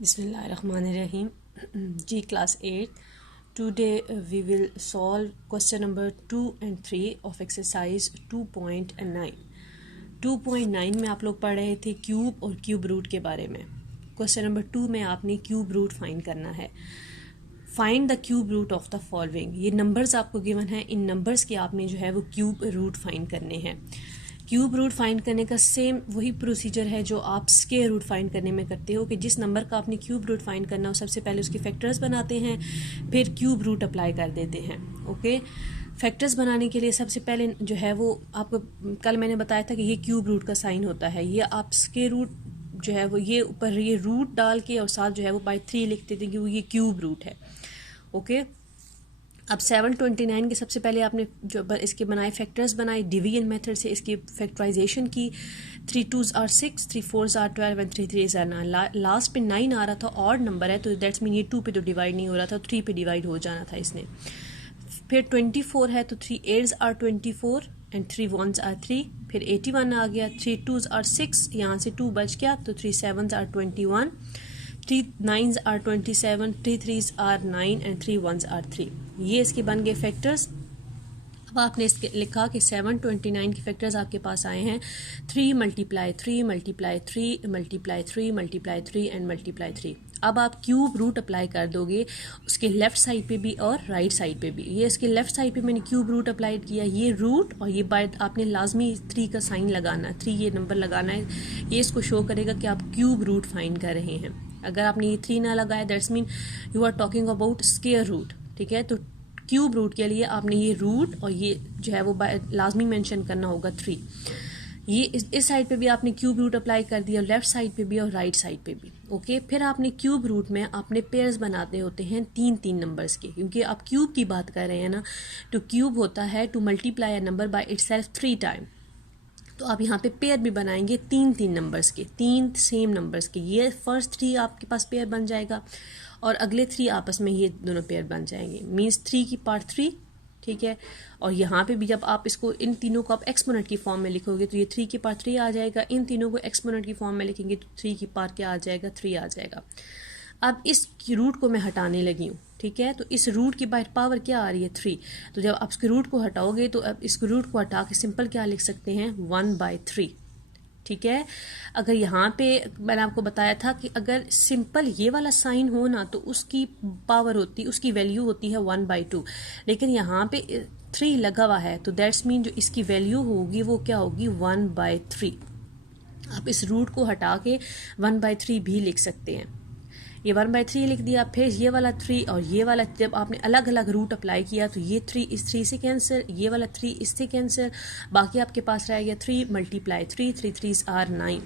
Bismillahirrahmanirrahim. G class 8. Today we will solve question number 2 and 3 of exercise 2.9. 2.9 में आप लोग पढ़ रहे थे क्यूब और क्यूब रूट के बारे में. क्वेश्चन नंबर 2 में आपने क्यूब रूट फाइंड करना है. Find the cube root of the following. ये नंबर्स आपको गिवन है, इन नंबर्स के आपने जो है वो क्यूब रूट फाइंड करने हैं. क्यूब रूट फाइंड करने का सेम वही प्रोसीजर है जो आप स्क्वायर रूट फाइंड करने में करते हो कि जिस नंबर का आपने क्यूब रूट फाइंड करना हो सबसे पहले उसके फैक्टर्स बनाते हैं, फिर क्यूब रूट अप्लाई कर देते हैं. ओके, फैक्टर्स बनाने के लिए सबसे पहले जो है वो आपको कल मैंने बताया था कि ये क्यूब रूट का साइन होता है. ये आप स्क्वायर रूट जो है वो ये ऊपर ये रूट डाल के और साथ जो है वो बाई 3 लिखते थे कि वो ये क्यूब रूट है. ओके, अब 729 के सबसे पहले आपने जो इसके बनाए फैक्टर्स बनाए डिवीजन मेथड से, इसकी फैक्टराइजेशन की. 3 2s are 6, 3 4s are 12 and 3 3s are 9. Last पे 9 आ रहा था, ऑड नंबर है तो दैट्स मीन ये 2 पे तो डिवाइड नहीं हो रहा था, 3 पे डिवाइड हो जाना था इसने. फिर 24 है तो 3 8s are 24 and 3 1s are 3. फिर 81 आ गया, 3 2s आर 6, यहाँ से 2 बच गया तो 3 7s are 21, 3 9s are 27, 3 3s are 9 and 3 1s are 3. ये इसके बन गए फैक्टर्स. अब आपने इसके लिखा कि 729 के फैक्टर्स आपके पास आए हैं 3 multiply 3 multiply 3 multiply 3 multiply 3 and multiply 3. अब आप क्यूब रूट अप्लाई कर दोगे उसके लेफ़्ट साइड पे भी और राइट साइड पे भी. ये इसके लेफ़्ट साइड पे मैंने क्यूब रूट अप्लाई किया, ये रूट और ये बाय आपने लाजमी 3 का साइन लगाना, 3 ये नंबर लगाना है. ये इसको शो करेगा कि आप क्यूब रूट फाइंड कर रहे हैं. अगर आपने ये 3 ना लगाया that's mean you are talking about square root. ठीक है, तो क्यूब रूट के लिए आपने ये रूट और ये जो है वो लाजमी मेंशन करना होगा 3. ये इस साइड पे भी आपने क्यूब रूट अप्लाई कर दिया, लेफ्ट साइड पे भी और राइट साइड पे भी. ओके, फिर आपने क्यूब रूट में आपने पेयर्स बनाते होते हैं 3 3 नंबर्स के, क्योंकि आप क्यूब की बात कर रहे हैं ना. तो क्यूब होता है to multiply a number by itself 3 time. तो आप यहाँ पे पेयर भी बनाएंगे 3 3 नंबर्स के, 3 सेम नंबर्स के. ये फर्स्ट 3 आपके पास पेयर बन जाएगा और अगले 3 आपस में ये दोनों पेयर बन जाएंगे. मीन्स 3 की पावर 3. ठीक है, और यहाँ पे भी जब आप इसको इन तीनों को आप एक्सपोनेंट की फॉर्म में लिखोगे तो ये 3 की पावर 3 आ जाएगा. इन तीनों को एक्सपोनेंट की फॉर्म में लिखेंगे तो 3 की पावर क्या आ जाएगा, 3 आ जाएगा. अब इस रूट को मैं हटाने लगी हूँ. ठीक है, तो इस रूट की बाहर पावर क्या आ रही है 3. तो जब आप इसके रूट को हटाओगे तो अब इस रूट को हटा के सिंपल क्या लिख सकते हैं 1/3. ठीक है, अगर यहाँ पे मैंने आपको बताया था कि अगर सिंपल ये वाला साइन हो ना तो उसकी पावर होती, उसकी वैल्यू होती है 1/2. लेकिन यहाँ पे 3 लगा हुआ है तो दैट्स मीन जो इसकी वैल्यू होगी वो क्या होगी 1/3. आप इस रूट को हटा के 1/3 भी लिख सकते हैं. ये 1/3 लिख दिया. फिर ये वाला 3 और ये वाला जब आपने अलग अलग रूट अप्लाई किया तो ये 3 इस 3 से कैंसिल, ये वाला 3 इससे कैंसिल, बाकी आपके पास रह गया 3 मल्टीप्लाई 3, 3 3s आर 9.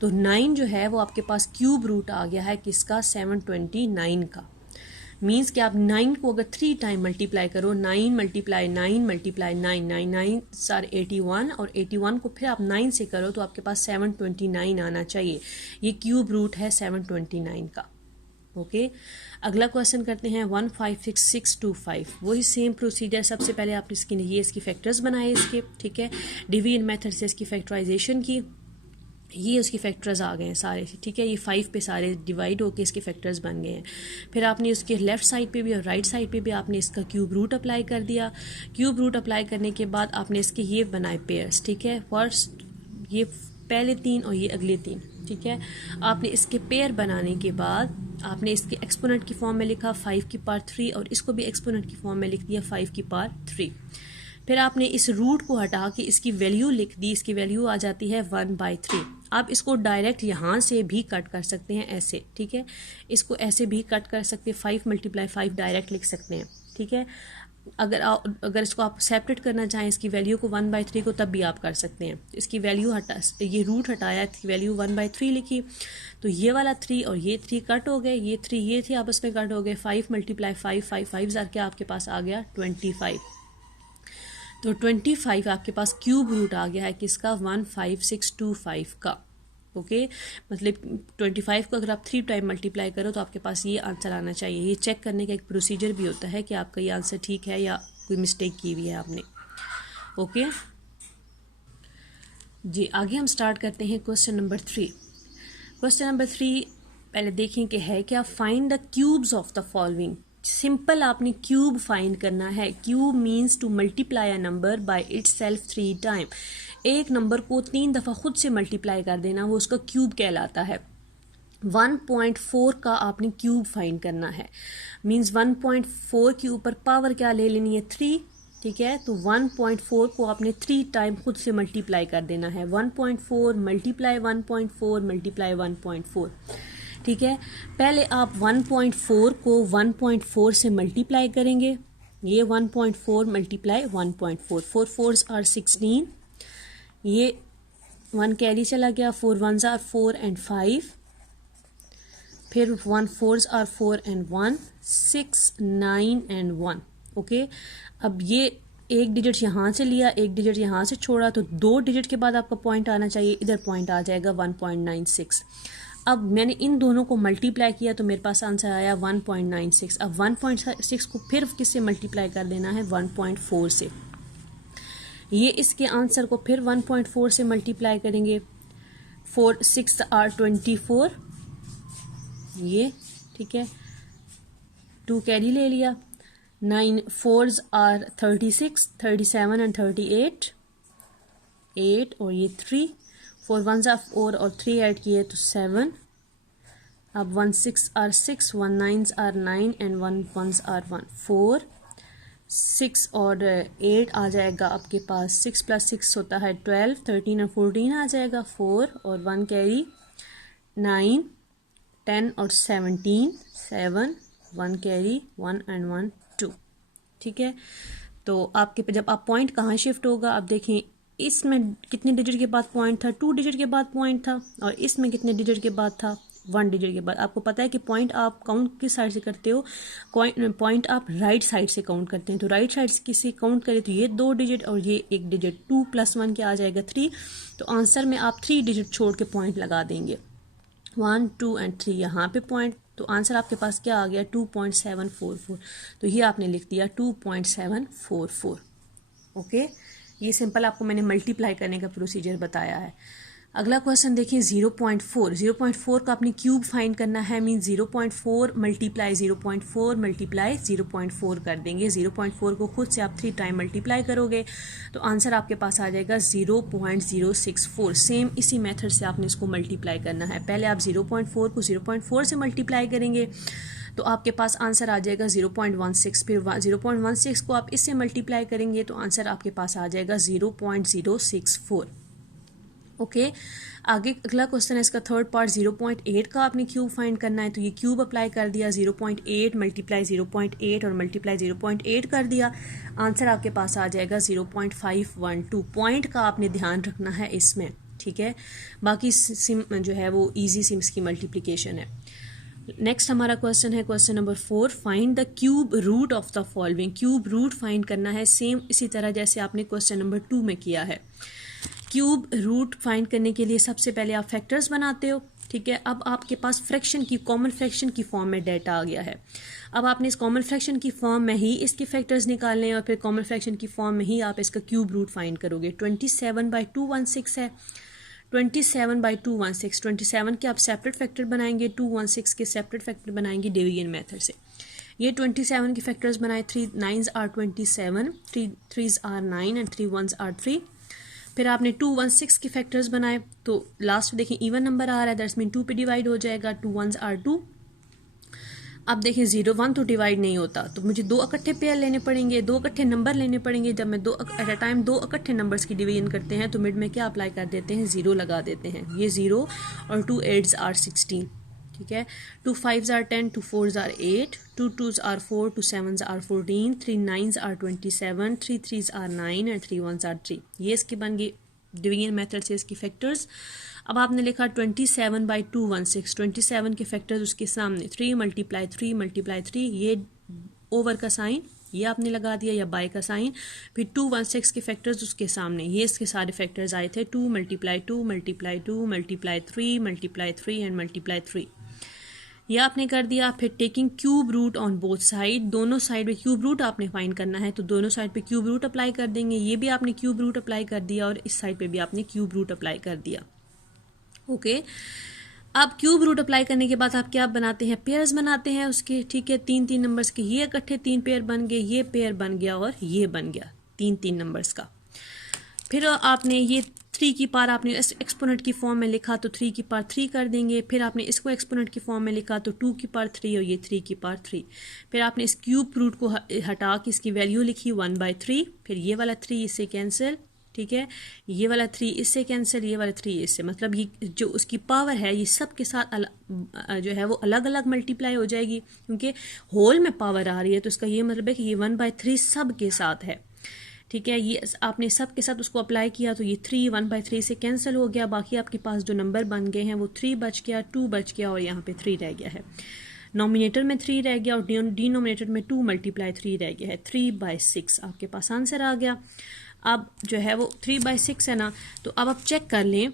तो 9 जो है वो आपके पास क्यूब रूट आ गया है किसका 729 का. मीन्स कि आप 9 को अगर 3 टाइम मल्टीप्लाई करो, 9 मल्टीप्लाई 9 मल्टीप्लाई 9, 9 9 आर 81 और 81 को फिर आप 9 से करो तो आपके पास 729 आना चाहिए. ये क्यूब रूट है 729 का. ओके, अगला क्वेश्चन करते हैं 156625. वही सेम प्रोसीजर. सबसे पहले आपने इसकी ये इसकी फैक्टर्स बनाए इसके. ठीक है, डिवीजन मेथड से इसकी फैक्टराइजेशन की, ये उसके फैक्टर्स आ गए हैं सारे. ठीक है, ये 5 पे सारे डिवाइड होके इसके फैक्टर्स बन गए हैं. फिर आपने उसके लेफ़्ट साइड पे भी और राइट साइड पे भी आपने इसका क्यूब रूट अप्लाई कर दिया. क्यूब रूट अप्लाई करने के बाद आपने इसके ये बनाए पेयर्स. ठीक है, फर्स्ट ये पहले 3 और ये अगले 3. ठीक है, आपने इसके पेयर बनाने के बाद आपने इसके एक्सपोनेंट की फॉर्म में लिखा 5 की पावर 3 और इसको भी एक्सपोनेंट की फॉर्म में लिख दिया 5 की पावर 3. फिर आपने इस रूट को हटा के इसकी वैल्यू लिख दी. इसकी वैल्यू आ जाती है 1/3. आप इसको डायरेक्ट यहाँ से भी कट कर सकते हैं ऐसे. ठीक है, इसको ऐसे भी कट कर सकते हैं, 5 मल्टीप्लाई 5 डायरेक्ट लिख सकते हैं. ठीक है, अगर इसको आप सेपरेट करना चाहें इसकी वैल्यू को 1/3 को तब भी आप कर सकते हैं. इसकी वैल्यू ये रूट हटाया, इसकी वैल्यू 1/3 लिखी तो ये वाला 3 और ये 3 कट हो गए, ये 3 ये थे आपस में कट हो गए. 5 मल्टीप्लाई 5, 5 5 क्या आपके पास आ गया 25. तो 25 आपके पास क्यूब रूट आ गया है किसका 15625 का. ओके, मतलब 25 को अगर आप 3 टाइम मल्टीप्लाई करो तो आपके पास ये आंसर आना चाहिए. ये चेक करने का एक प्रोसीजर भी होता है कि आपका ये आंसर ठीक है या कोई मिस्टेक की हुई है आपने. ओके जी, आगे हम स्टार्ट करते हैं क्वेश्चन नंबर 3. क्वेश्चन नंबर 3 पहले देखें कि है क्या। Find the cubes of the following. Simple आपने क्यूब फाइंड करना है। Cube means to multiply a number by itself 3 time. एक नंबर को 3 दफ़ा खुद से मल्टीप्लाई कर देना, वो उसका क्यूब कहलाता है। 1.4 का आपने क्यूब फाइंड करना है। मीन्स 1.4 के ऊपर पावर क्या ले लेनी है, 3। ठीक है, तो 1.4 को आपने 3 टाइम खुद से मल्टीप्लाई कर देना है। 1.4 मल्टीप्लाई 1.4 मल्टीप्लाई 1.4। ठीक है, पहले आप 1.4 को 1.4 से मल्टीप्लाई करेंगे। ये 1.4 मल्टीप्लाई 1.4, 4 4s आर 16। ये 1 कैरी चला गया, 4 1s आर 4 एंड 5। फिर 1 4s are 4 and 1, 6 9 and 1। Okay, अब ये एक डिजिट यहाँ से लिया, एक डिजिट यहाँ से छोड़ा, तो 2 डिजिट के बाद आपका पॉइंट आना चाहिए। इधर पॉइंट आ जाएगा 1.96। अब मैंने इन दोनों को मल्टीप्लाई किया तो मेरे पास आंसर आया 1.96। अब 1.6 को फिर किससे मल्टीप्लाई कर देना है, 1.4 से। ये इसके आंसर को फिर 1.4 से मल्टीप्लाई करेंगे। 4 6 आर 24, ये ठीक है, 2 कैरी ले लिया। 9 4s आर 36, 37 एंड 38, 8 और ये 3। 4 1s आर 4 और 3 ऐड किए तो 7। अब 1 6 are 6, 1 9s are 9 and 1 1s are 1, 4। 6 और 8 आ जाएगा आपके पास, 6 + 6 होता है 12, 13 और 14 आ जाएगा 4 और 1 कैरी 9, 10 और 17 7, 1 कैरी 1 एंड 1 2। ठीक है, तो आपके जब आप पॉइंट कहाँ शिफ्ट होगा, आप देखें इसमें कितने डिजिट के बाद पॉइंट था, 2 डिजिट के बाद पॉइंट था, और इसमें कितने डिजिट के बाद था, 1 डिजिट के बाद। आपको पता है कि पॉइंट आप काउंट किस साइड से करते हो, पॉइंट आप राइट साइड से काउंट करते हैं। तो राइट साइड से किसी काउंट करें तो ये 2 डिजिट और ये 1 डिजिट, 2 + 1 क्या आ जाएगा, 3। तो आंसर में आप 3 डिजिट छोड़ के पॉइंट लगा देंगे, 1 2 एंड 3 यहाँ पे पॉइंट। तो आंसर आपके पास क्या आ गया, 2.744। तो ये आपने लिख दिया 2.744। ओके, ये सिंपल आपको मैंने मल्टीप्लाई करने का प्रोसीजर बताया है। अगला क्वेश्चन देखिए 0.4। 0.4 का आपने क्यूब फाइंड करना है। मीन 0.4 मल्टीप्लाई 0.4 मल्टीप्लाई 0.4 कर देंगे। 0.4 को खुद से आप 3 टाइम मल्टीप्लाई करोगे तो आंसर आपके पास आ जाएगा 0.064। सेम इसी मेथड से आपने इसको मल्टीप्लाई करना है। पहले आप 0.4 को 0.4 से मल्टीप्लाई करेंगे तो आपके पास आंसर आ जाएगा 0.16। फिर 0.16 को आप इससे मल्टीप्लाई करेंगे तो आंसर आपके पास आ जाएगा 0.064। ओके, आगे अगला क्वेश्चन है इसका थर्ड पार्ट। 0.8 का आपने क्यूब फाइंड करना है। तो ये क्यूब अप्लाई कर दिया, 0.8 मल्टीप्लाई 0.8 और मल्टीप्लाई 0.8 कर दिया। आंसर आपके पास आ जाएगा 0.512। पॉइंट का आपने ध्यान रखना है इसमें, ठीक है। बाकी सिम जो है वो इजी सिम्स की मल्टीप्लिकेशन है। नेक्स्ट हमारा क्वेश्चन है question number 4। Find the cube root of the following. Cube root find करना है सेम इसी तरह जैसे आपने क्वेश्चन नंबर 2 में किया है। क्यूब रूट फाइंड करने के लिए सबसे पहले आप फैक्टर्स बनाते हो, ठीक है। अब आपके पास फ्रैक्शन की कॉमन फ्रैक्शन की फॉर्म में डेटा आ गया है। अब आपने इस कॉमन फ्रैक्शन की फॉर्म में ही इसके फैक्टर्स निकालने हैं और फिर कॉमन फ्रैक्शन की फॉर्म में ही आप इसका क्यूब रूट फाइंड करोगे। 27/216 है, 27/216। 27 के आप सेपरेट फैक्टर बनाएंगे, 216 के सेपरेट फैक्टर बनाएंगे डिवीजन मेथड से। ये 27 के फैक्टर्स बनाए, 3 9s are 27, 3 3s are 9 and 3 1s are 3। फिर आपने 216 के फैक्टर्स बनाए तो लास्ट में देखें इवन नंबर आ रहा है, दैट्स मीन 2 पे डिवाइड हो जाएगा, 2 1s आर 2। अब देखें 0 1 तो डिवाइड नहीं होता तो मुझे 2 इकट्ठे पेयर लेने पड़ेंगे, 2 इकट्ठे नंबर लेने पड़ेंगे। जब मैं 2 एट अ टाइम 2 इकट्ठे नंबर्स की डिवीजन करते हैं तो मिड में क्या अप्लाई कर देते हैं, 0 लगा देते हैं। ये 0 और 2 8s आर 16, ठीक है। 2 5s are 10, 2 4s are 8, 2 2s are 4, 2 7s are 14, 3 9s are 27, 3 3s are 9 and 3 1s are 3। ये इसकी बन गई डिवीजन मेथड से इसकी फैक्टर्स। अब आपने लिखा 27/216, 27 के फैक्टर्स उसके सामने 3 × 3 × 3, ये ओवर का साइन ये आपने लगा दिया या बाय का साइन। फिर 216 के फैक्टर्स उसके सामने, ये इसके सारे फैक्टर्स आए थे, 2 × 2 × 2 × 3 × 3 एंड × 3। यह आपने कर दिया। फिर taking cube root on both side, दोनों साइड पे क्यूब रूट आपने फाइंड करना है तो दोनों साइड पे क्यूब रूट अप्लाई कर देंगे। ये भी आपने क्यूब रूट अप्लाई कर दिया और इस साइड पे भी आपने क्यूब रूट अप्लाई कर दिया, ओके। अब क्यूब रूट अप्लाई करने के बाद आप क्या बनाते हैं, पेयर्स बनाते हैं उसके, ठीक है, 3-3 नंबर्स के, ये इकट्ठे 3 पेयर बन गए, ये पेयर बन गया और ये बन गया 3-3 नंबर्स का। फिर आपने ये 3 की पावर आपने एक्सपोनेंट की फॉर्म में लिखा तो 3 की पावर 3 कर देंगे, फिर आपने इसको एक्सपोनेंट की फॉर्म में लिखा तो 2 की पावर 3 और ये 3 की पावर 3। फिर आपने इस क्यूब रूट को हटा के इसकी वैल्यू लिखी 1/3, फिर ये वाला 3 इससे कैंसिल, ठीक है, ये वाला 3 इससे कैंसिल, ये वाला 3 इससे, मतलब ये जो उसकी पावर है ये सब के साथ जो है वो अलग अलग मल्टीप्लाई हो जाएगी, क्योंकि होल में पावर आ रही है तो इसका ये मतलब है कि ये 1/3 सब के साथ है, ठीक है। ये आपने सब के साथ उसको अप्लाई किया तो ये 3 1/3 से कैंसिल हो गया, बाकी आपके पास जो नंबर बन गए हैं वो 3 बच गया, 2 बच गया और यहाँ पे 3 रह गया है। नॉमिनेटर में 3 रह गया और डिनोमिनेटर में 2 × 3 रह गया है, 3/6 आपके पास आंसर आ गया। अब जो है वो 3/6 है ना, तो अब आप चेक कर लें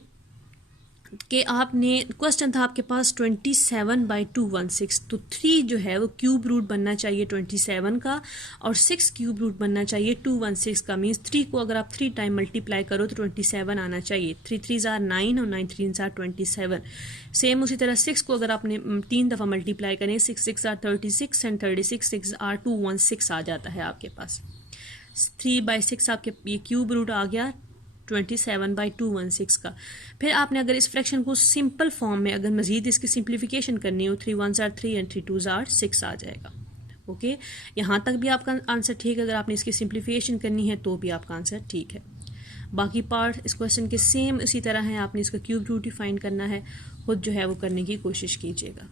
कि आपने क्वेश्चन था आपके पास 27/216, तो 3 जो है वो क्यूब रूट बनना चाहिए 27 का और 6 क्यूब रूट बनना चाहिए 216 का। मीन्स 3 को अगर आप 3 टाइम मल्टीप्लाई करो तो 27 आना चाहिए। 3 3 = 9 और 9 3 = 27। सेम उसी तरह 6 को अगर आपने 3 दफ़ा मल्टीप्लाई करें, 6 6 = 36 एंड 36 6 = 216 आ जाता है आपके पास। 3/6 आपके ये क्यूब रूट आ गया 27/216 का। फिर आपने अगर इस फ्रैक्शन को सिंपल फॉर्म में अगर मजीद इसकी सिंप्लीफिकेशन करनी हो, 3 1s = 3 एंड 3 2s = 6 आ जाएगा। ओके, यहाँ तक भी आपका आंसर ठीक है। अगर आपने इसकी सिंप्लीफिकेशन करनी है तो भी आपका आंसर ठीक है। बाकी पार्ट इस क्वेश्चन के सेम इसी तरह है, आपने इसका क्यूब रूट ही फाइंड करना है, खुद जो है वो करने की कोशिश कीजिएगा।